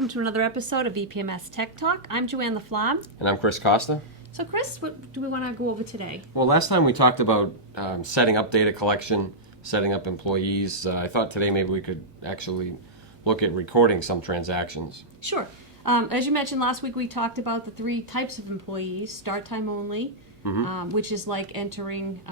welcome to another episode of EPMS Tech Talk. I'm Joanne LaFlamme. And I'm Chris Costa. So Chris, what do we want to go over today? Well, last time we talked about setting up data collection, setting up employees. I thought today maybe we could actually look at recording some transactions. Sure. As you mentioned last week, we talked about the three types of employees: start time only, which is like entering,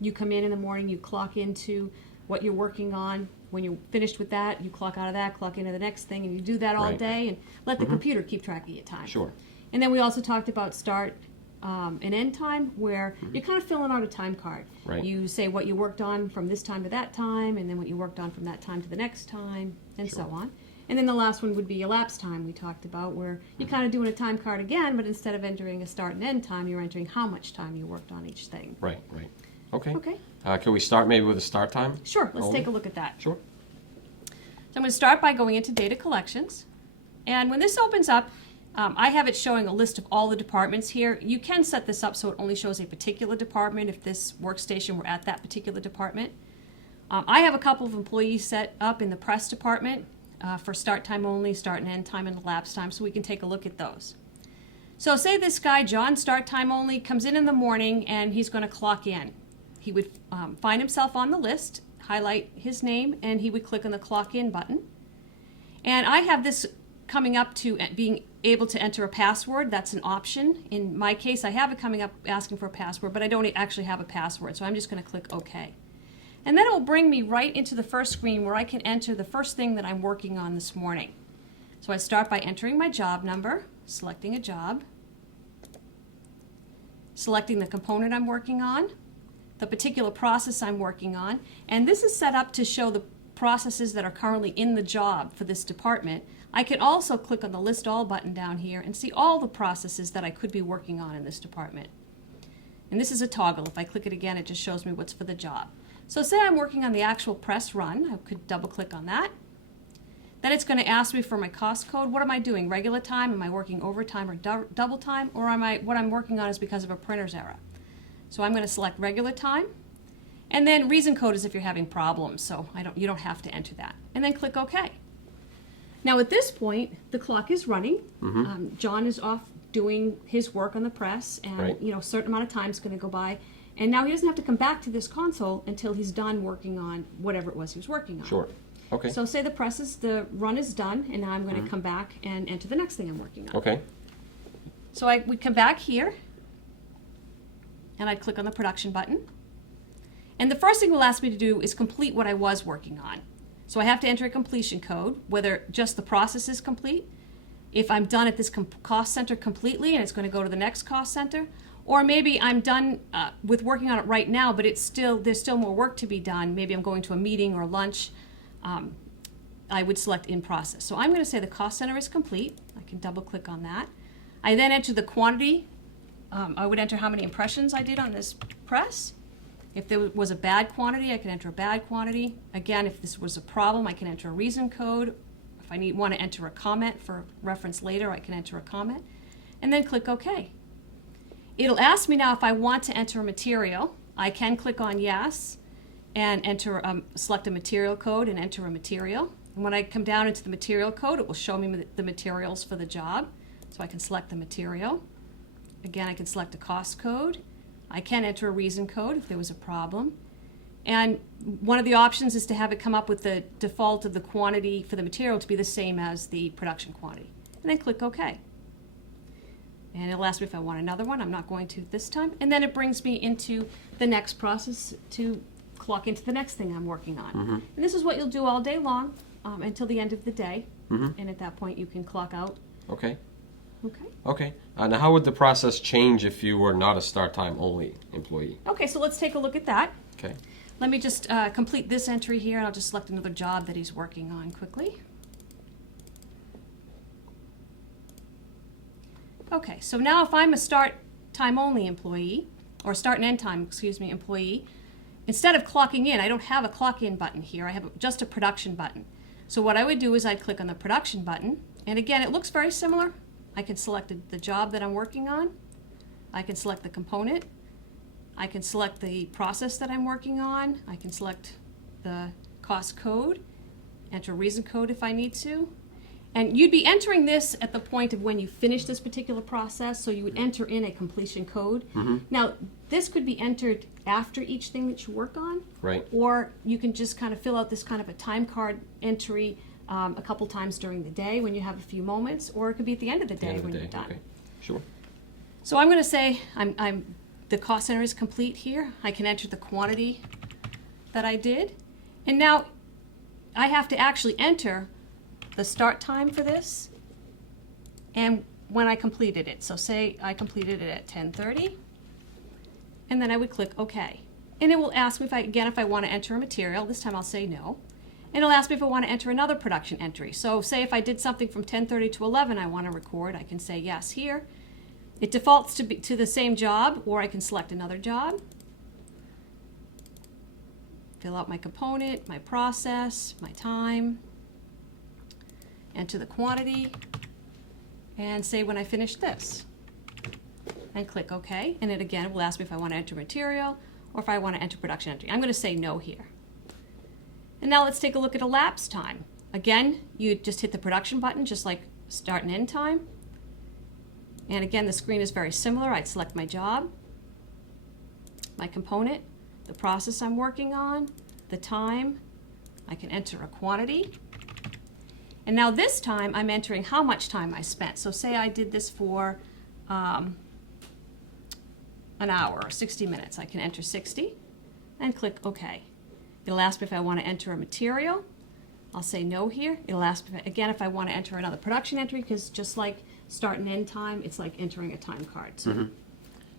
you come in the morning, you clock into what you're working on. When you're finished with that, you clock out of that, clock into the next thing, and you do that all day and let the computer keep track of your time. Sure. And then we also talked about start and end time, where you're kind of filling out a time card. Right. You say what you worked on from this time to that time, and then what you worked on from that time to the next time, and so on. And then the last one would be elapsed time we talked about, where you're kind of doing a time card again, but instead of entering a start and end time, you're entering how much time you worked on each thing. Right. Okay. Okay. Can we start maybe with a start time? Sure, let's take a look at that. Sure. So I'm going to start by going into data collections. And when this opens up, I have it showing a list of all the departments here. You can set this up so it only shows a particular department if this workstation were at that particular department. I have a couple of employees set up in the press department for start time only, start and end time, and elapsed time, so we can take a look at those. So say this guy, John, start time only, comes in the morning and he's going to clock in. He would find himself on the list, highlight his name, and he would click on the clock in button. And I have this coming up to being able to enter a password. That's an option. In my case, I have it coming up asking for a password, but I don't actually have a password, so I'm just going to click OK. And then it will bring me right into the first screen where I can enter the first thing that I'm working on this morning. So I start by entering my job number, selecting a job, selecting the component I'm working on, the particular process I'm working on, and this is set up to show the processes that are currently in the job for this department. I can also click on the List All button down here and see all the processes that I could be working on in this department. And this is a toggle. If I click it again, it just shows me what's for the job. So say I'm working on the actual press run. I could double click on that. Then it's going to ask me for my cost code. What am I doing? Regular time? Am I working overtime or double time? Or what I'm working on is because of a printer's error? So I'm going to select regular time. And then reason code is if you're having problems, so you don't have to enter that. And then click OK. Now at this point, the clock is running. John is off doing his work on the press, and a certain amount of time is going to go by. And now he doesn't have to come back to this console until he's done working on whatever it was he was working on. Sure. Okay. So say the run is done, and now I'm going to come back and enter the next thing I'm working on. Okay. So we come back here, and I'd click on the production button. And the first thing it will ask me to do is complete what I was working on. So I have to enter a completion code, whether just the process is complete, if I'm done at this cost center completely and it's going to go to the next cost center, or maybe I'm done with working on it right now, but there's still more work to be done. Maybe I'm going to a meeting or lunch. I would select in process. So I'm going to say the cost center is complete. I can double click on that. I then enter the quantity. I would enter how many impressions I did on this press. If there was a bad quantity, I can enter a bad quantity. Again, if this was a problem, I can enter a reason code. If I want to enter a comment for reference later, I can enter a comment. And then click OK. It'll ask me now if I want to enter a material. I can click on yes and select a material code and enter a material. And when I come down into the material code, it will show me the materials for the job. So I can select the material. Again, I can select a cost code. I can enter a reason code if there was a problem. And one of the options is to have it come up with the default of the quantity for the material to be the same as the production quantity. And then click OK. And it'll ask me if I want another one. I'm not going to this time. And then it brings me into the next process to clock into the next thing I'm working on. And this is what you'll do all day long until the end of the day. And at that point, you can clock out. Okay. Okay. Okay. Now, how would the process change if you were not a start time only employee? Okay, so let's take a look at that. Okay. Let me just complete this entry here, and I'll just select another job that he's working on quickly. Okay, so now if I'm a start time only employee, or start and end time, employee, instead of clocking in, I don't have a clock in button here. I have just a production button. So what I would do is I'd click on the production button, and again, it looks very similar. I can select the job that I'm working on. I can select the component. I can select the process that I'm working on. I can select the cost code, enter a reason code if I need to. And you'd be entering this at the point of when you finish this particular process, so you would enter in a completion code. Now, this could be entered after each thing that you work on. Right. Or you can just kind of fill out this kind of a time card entry a couple times during the day when you have a few moments, or it could be at the end of the day when you're done. Okay. Sure. So I'm going to say the cost center is complete here. I can enter the quantity that I did. And now I have to actually enter the start time for this and when I completed it. So say I completed it at 10:30, and then I would click OK. And it will ask me if I want to enter a material. This time I'll say no. And it'll ask me if I want to enter another production entry. So say if I did something from 10:30 to 11 I want to record, I can say yes here. It defaults to the same job, or I can select another job. Fill out my component, my process, my time, enter the quantity, and say when I finish this. And click OK. And it again will ask me if I want to enter material or if I want to enter production entry. I'm going to say no here. And now let's take a look at elapsed time. Again, you just hit the production button, just like start and end time. And again, the screen is very similar. I'd select my job, my component, the process I'm working on, the time. I can enter a quantity. And now this time I'm entering how much time I spent. So say I did this for an hour or 60 minutes. I can enter 60 and click OK. It'll ask me if I want to enter a material. I'll say no here. It'll ask me again if I want to enter another production entry, because just like start and end time, it's like entering a time card.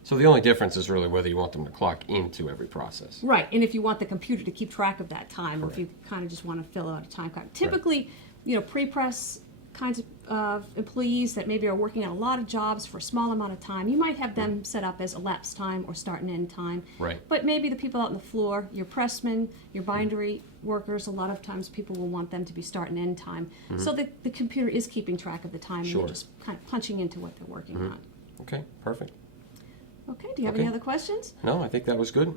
So the only difference is really whether you want them to clock into every process. Right, and if you want the computer to keep track of that time, or if you kind of just want to fill out a time card. Typically, pre-press kinds of employees that maybe are working on a lot of jobs for a small amount of time, you might have them set up as elapsed time or start and end time. Right. But maybe the people out on the floor, your pressmen, your bindery workers, a lot of times people will want them to be start and end time. So the computer is keeping track of the time, and you're just kind of punching into what they're working on. Okay, perfect. Okay, do you have any other questions? No, I think that was good.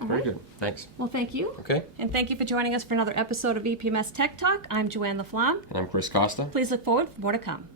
All Very right. good. Thanks. Well, thank you. Okay. And thank you for joining us for another episode of EPMS Tech Talk. I'm Joanne LaFlamme. And I'm Chris Costa. Please look forward for more to come.